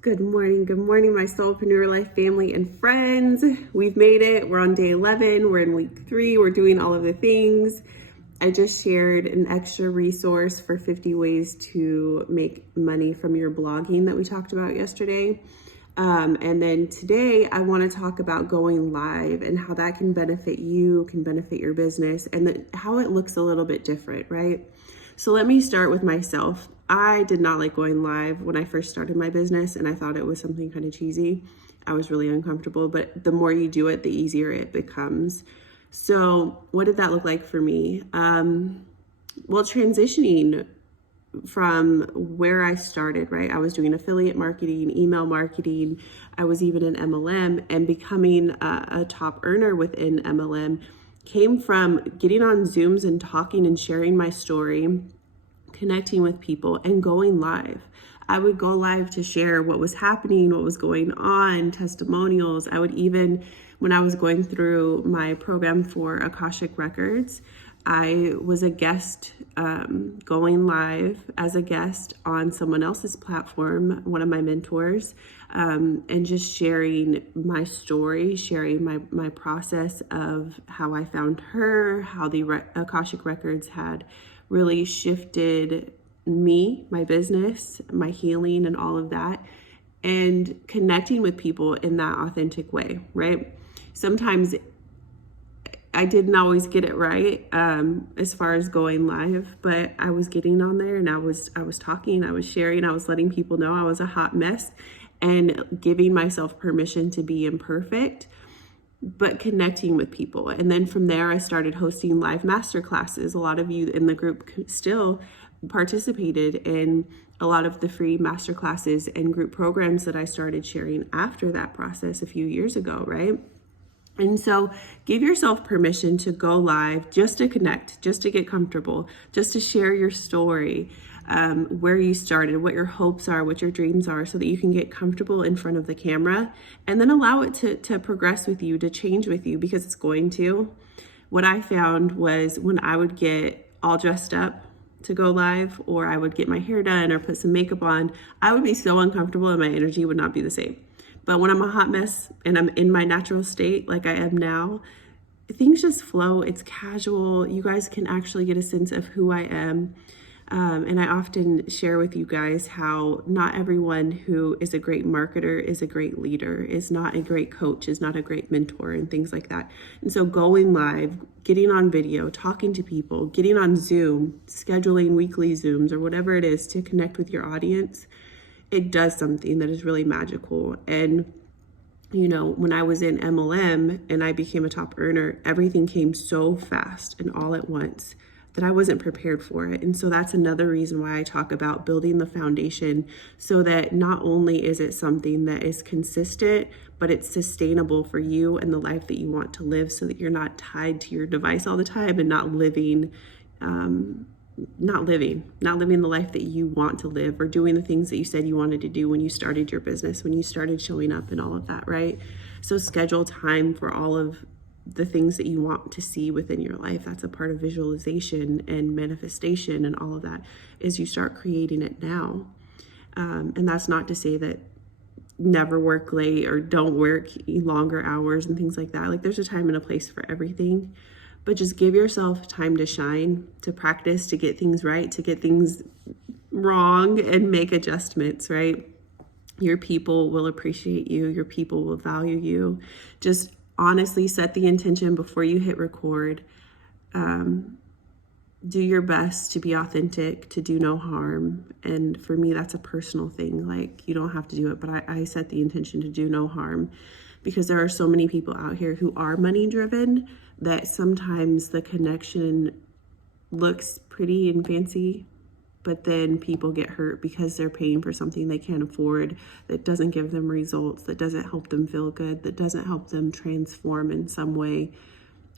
Good morning, my Soulpreneur Life family and friends. We've made it. We're on day 11. We're in week 3. We're doing all of the things. I just shared an extra resource for 50 ways to make money from your blogging that we talked about yesterday. And then today I want to talk about going live and how that can benefit you, can benefit your business, and how it looks a little bit different, right? So let me start with myself. I did not like going live when I first started my business, and I thought it was something kind of cheesy. I was really uncomfortable, but the more you do it, the easier it becomes. So what did that look like for me? Well, transitioning from where I started, right? I was doing affiliate marketing, email marketing. I was even in MLM, and becoming a top earner within MLM came from getting on Zooms and talking and sharing my story, connecting with people, and going live. I would go live to share what was happening, what was going on, testimonials. I would even, when I was going through my program for Akashic Records, I was a guest, going live as a guest on someone else's platform, one of my mentors, and just sharing my story, sharing my process of how I found her, how the Akashic Records had really shifted me, my business, my healing, and all of that, and connecting with people in that authentic way, right? Sometimes I didn't always get it right as far as going live, but I was getting on there and I was talking, I was sharing, I was letting people know I was a hot mess and giving myself permission to be imperfect, but connecting with people. And then from there, I started hosting live masterclasses. A lot of you in the group still participated in a lot of the free masterclasses and group programs that I started sharing after that process a few years ago, right? And so give yourself permission to go live, just to connect, just to get comfortable, just to share your story, where you started, what your hopes are, what your dreams are, so that you can get comfortable in front of the camera, and then allow it to progress with you, to change with you, because it's going to. What I found was when I would get all dressed up to go live, or I would get my hair done or put some makeup on, I would be so uncomfortable and my energy would not be the same. But when I'm a hot mess and I'm in my natural state like I am now, things just flow. It's casual. You guys can actually get a sense of who I am. And I often share with you guys how not everyone who is a great marketer is a great leader, is not a great coach, is not a great mentor, and things like that. And so going live, getting on video, talking to people, getting on Zoom, scheduling weekly Zooms or whatever it is to connect with your audience, it does something that is really magical. And, you know, when I was in MLM and I became a top earner, everything came so fast and all at once that I wasn't prepared for it. And so that's another reason why I talk about building the foundation, so that not only is it something that is consistent, but it's sustainable for you and the life that you want to live, so that you're not tied to your device all the time and not living the life that you want to live, or doing the things that you said you wanted to do when you started your business, when you started showing up and all of that, right? So schedule time for all of the things that you want to see within your life. That's a part of visualization and manifestation, and all of that is you start creating it now. And that's not to say that never work late or don't work longer hours and things like that. Like, there's a time and a place for everything. But just give yourself time to shine, to practice, to get things right, to get things wrong, and make adjustments, right? Your people will appreciate you. Your people will value you. Just honestly set the intention before you hit record. Do your best to be authentic, to do no harm. And for me, that's a personal thing. Like, you don't have to do it, but I set the intention to do no harm, because there are so many people out here who are money driven that sometimes the connection looks pretty and fancy, but then people get hurt because they're paying for something they can't afford, that doesn't give them results, that doesn't help them feel good, that doesn't help them transform in some way.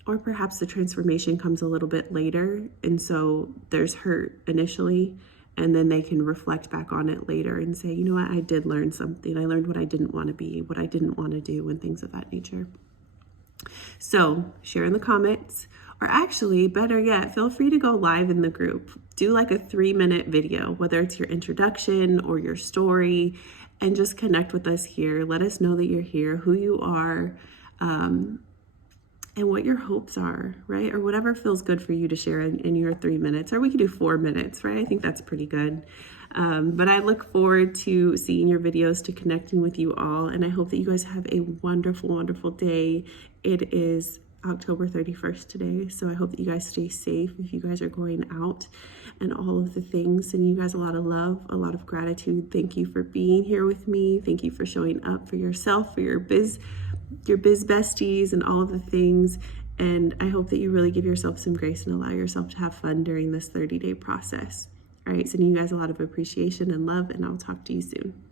Or perhaps the transformation comes a little bit later, and so there's hurt initially, and then they can reflect back on it later and say, you know what, I did learn something. I learned what I didn't want to be, what I didn't want to do, and things of that nature. So share in the comments, or actually, better yet, feel free to go live in the group. Do like a 3-minute video, whether it's your introduction or your story, and just connect with us here. Let us know that you're here, who you are, and what your hopes are, right? Or whatever feels good for you to share in your 3 minutes, or we could do 4 minutes, right? I think that's pretty good. But I look forward to seeing your videos, to connecting with you all. And I hope that you guys have a wonderful, wonderful day. It is October 31st today. So I hope that you guys stay safe if you guys are going out and all of the things. Sending you guys a lot of love, a lot of gratitude. Thank you for being here with me. Thank you for showing up for yourself, for your biz besties and all of the things. And I hope that you really give yourself some grace and allow yourself to have fun during this 30-day process. All right, sending you guys a lot of appreciation and love, and I'll talk to you soon.